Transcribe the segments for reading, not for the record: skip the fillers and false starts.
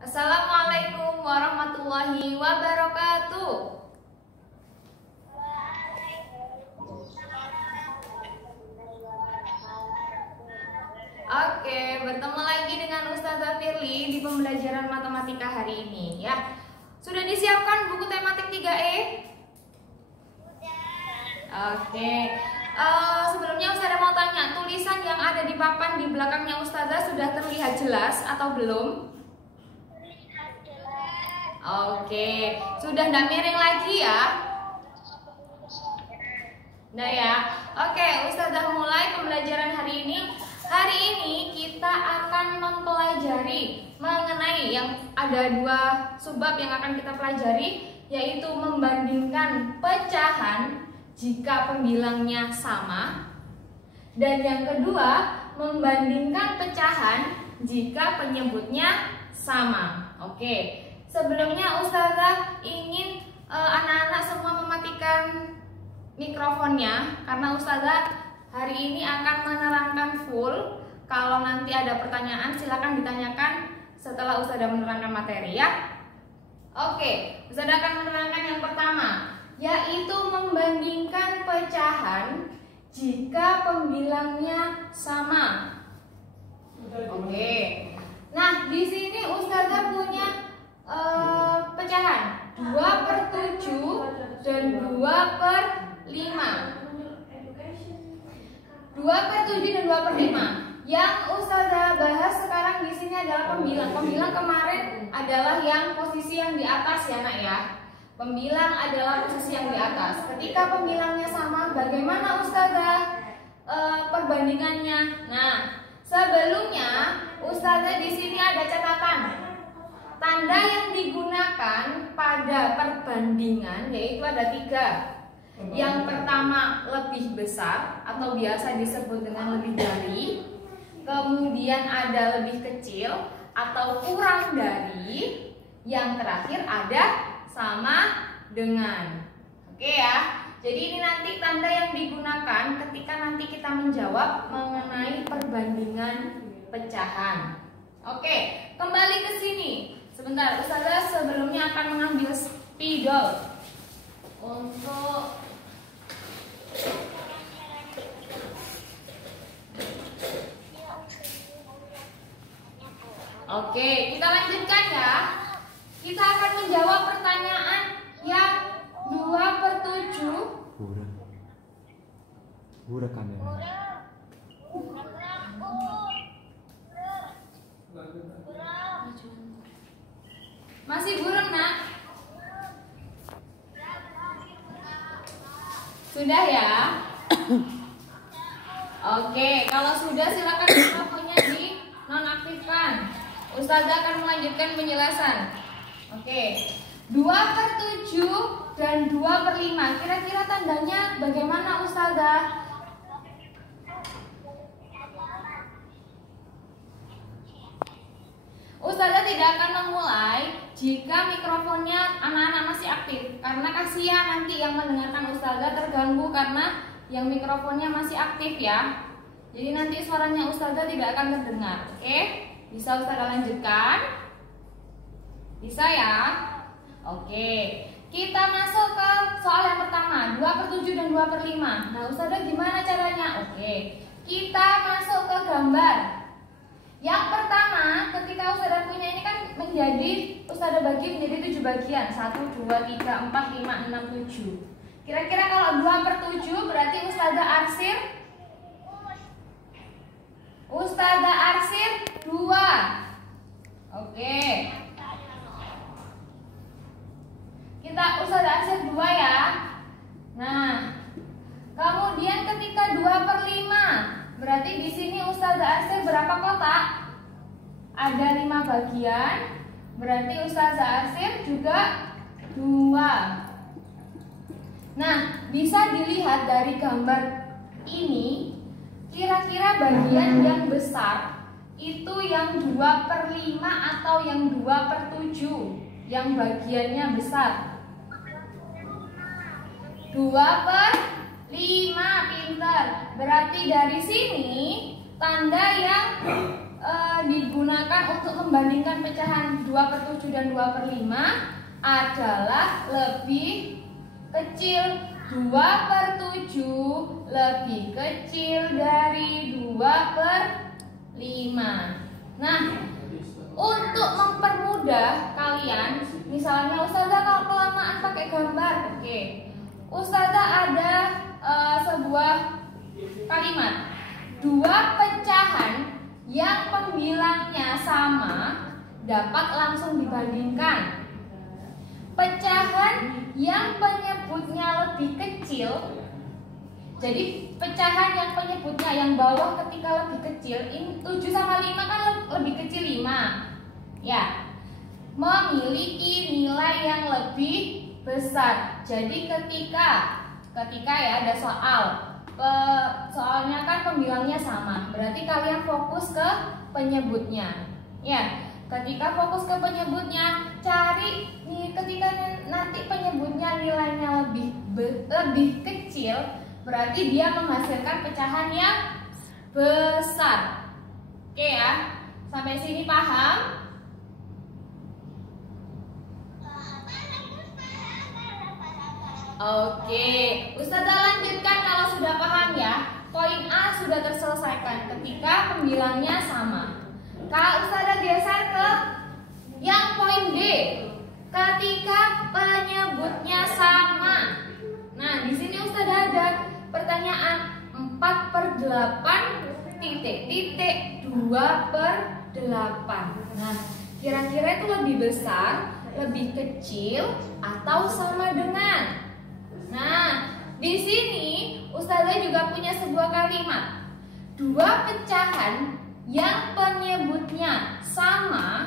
Assalamualaikum warahmatullahi wabarakatuh. Oke, bertemu lagi dengan Ustazah Firly di pembelajaran matematika hari ini ya. Sudah disiapkan buku tematik 3E? Oke. Sebelumnya Ustazah mau tanya, tulisan yang ada di papan di belakangnya Ustazah sudah terlihat jelas atau belum? Oke, sudah tidak miring lagi ya? Nah ya, oke, Ustazah mulai pembelajaran hari ini. Hari ini kita akan mempelajari mengenai yang ada dua subbab yang akan kita pelajari, yaitu membandingkan pecahan jika pembilangnya sama, dan yang kedua membandingkan pecahan jika penyebutnya sama. Oke, sebelumnya Ustazah ingin anak-anak semua mematikan mikrofonnya karena Ustazah hari ini akan menerangkan full. Kalau nanti ada pertanyaan silakan ditanyakan setelah Ustazah menerangkan materi ya. Oke, Ustazah akan menerangkan yang pertama, yaitu membandingkan pecahan jika pembilangnya sama. Oke. Nah, di sini Ustazah punya pecahan 2/7 dan 2/5. 2/7 dan 2/5. Yang Ustazah bahas sekarang di sini adalah pembilang. Pembilang kemarin adalah yang posisi yang di atas ya nak ya. Pembilang adalah posisi yang di atas. Ketika pembilangnya sama, bagaimana Ustazah perbandingannya? Nah, sebelumnya Ustazah di sini ada catatan. Tanda yang digunakan pada perbandingan yaitu ada 3. Yang pertama lebih besar atau biasa disebut dengan lebih dari. Kemudian ada lebih kecil atau kurang dari. Yang terakhir ada sama dengan. Oke ya. Jadi ini nanti tanda yang digunakan ketika nanti kita menjawab mengenai perbandingan pecahan. Oke, kembali ke sini. Sebentar, Ustazah sebelumnya akan mengambil spidol untuk Oke, kita lanjutkan ya. Kita akan menjawab pertanyaan yang 2/7. Burak kamera. Masih buram nak? Sudah ya? Oke, kalau sudah silakan mikrofonnya di nonaktifkan. Ustazah akan melanjutkan penjelasan. Oke, 2/7 dan 2/5. Kira-kira tandanya bagaimana Ustazah? Ustazah tidak akan memulai jika mikrofonnya anak-anak masih aktif, karena kasihan nanti yang mendengarkan Ustazah terganggu karena yang mikrofonnya masih aktif ya. Jadi nanti suaranya Ustazah tidak akan terdengar. Oke, bisa Ustazah lanjutkan? Bisa ya? Oke, kita masuk ke soal yang pertama, 2/7 dan 2/5. Nah Ustazah gimana caranya? Oke, kita masuk ke gambar. Yang pertama, ketika Ustazah punya ini kan menjadi Ustazah bagi menjadi 7 bagian. 1, 2, 3, 4, 5, 6, 7. Kira-kira kalau 2/7 berarti Ustazah arsir 2. Oke. Kita Ustazah arsir 2 ya. Nah, kemudian ketika 2/5 berarti di sini Ustazah arsir berapa kotak? Ada 5 bagian. Berarti Ustazah arsir juga 2. Nah, bisa dilihat dari gambar ini, kira-kira bagian yang besar itu yang 2/5 atau yang 2/7 yang bagiannya besar? 2/5, pinter. Berarti dari sini tanda yang digunakan untuk membandingkan pecahan 2/7 dan 2/5 adalah lebih kecil. 2/7 lebih kecil dari 2/5. Nah, untuk mempermudah kalian, misalnya Ustazah kalau kelamaan pakai gambar, oke. Ustazah ada sebuah kalimat, 2 pecahan yang pembilangnya sama dapat langsung dibandingkan. Pecahan yang penyebutnya lebih kecil, jadi pecahan yang penyebutnya yang bawah ketika lebih kecil, ini 7 sama 5 kan lebih kecil 5. Ya, memiliki nilai yang lebih besar. Jadi ketika ya ada soalnya kan pembilangnya sama, berarti kalian fokus ke penyebutnya. Ya, ketika fokus ke penyebutnya, cari nih ketika nanti penyebutnya nilainya lebih kecil, berarti dia menghasilkan pecahan yang besar. Oke ya, sampai sini paham? Oke, Ustazah lanjutkan kalau sudah paham ya. Poin A sudah terselesaikan ketika pembilangnya sama. Kalau Ustazah geser ke yang poin B, ketika penyebutnya sama. Nah, di sini Ustazah ada pertanyaan 4/8 titik 2/8. Nah, kira-kira itu lebih besar, lebih kecil, atau sama dengan? Nah, di sini Ustazah juga punya sebuah kalimat, 2 pecahan yang penyebutnya sama,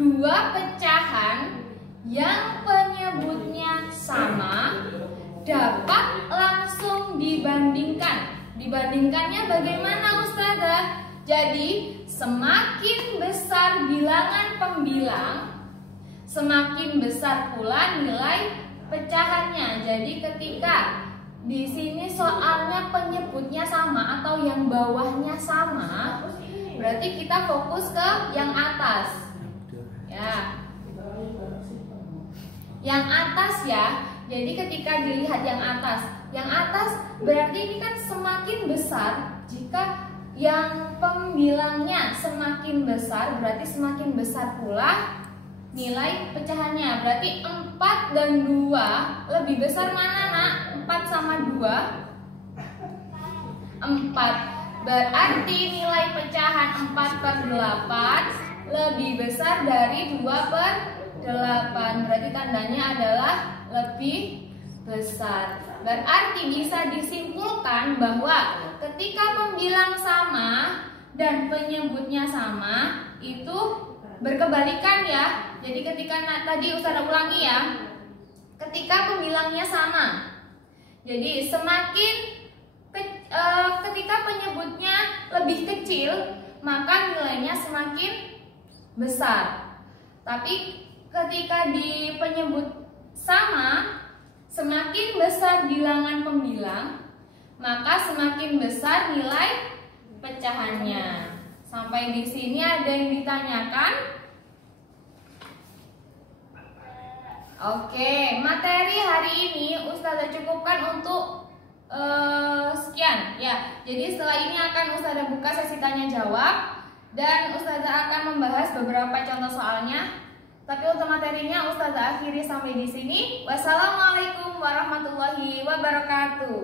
2 pecahan yang penyebutnya sama dapat langsung dibandingkan. Dibandingkannya bagaimana Ustazah? Jadi semakin besar bilangan pembilang, semakin besar pula nilai pecahannya. Jadi ketika di sini soalnya penyebutnya sama atau yang bawahnya sama, berarti kita fokus ke yang atas. Ya. Yang atas ya. Jadi ketika dilihat yang atas berarti ini kan semakin besar. Jika yang pembilangnya semakin besar, berarti semakin besar pula nilai pecahannya. Berarti 4 dan 2 lebih besar mana nak? 4 sama 2? 4. Berarti nilai pecahan 4/8 lebih besar dari 2/8. Berarti tandanya adalah lebih besar. Berarti bisa disimpulkan bahwa ketika pembilang sama dan penyebutnya sama itu berkebalikan ya. Jadi ketika tadi Ustazah ulangi ya, ketika pembilangnya sama, jadi semakin ketika penyebutnya lebih kecil maka nilainya semakin besar. Tapi ketika di penyebut sama, semakin besar bilangan pembilang maka semakin besar nilai pecahannya. Sampai di sini ada yang ditanyakan? Oke, materi hari ini Ustazah cukupkan untuk sekian ya. Jadi setelah ini akan Ustazah buka sesi tanya jawab dan Ustazah akan membahas beberapa contoh soalnya. Tapi untuk materinya Ustazah akhiri sampai di sini. Wassalamualaikum warahmatullahi wabarakatuh.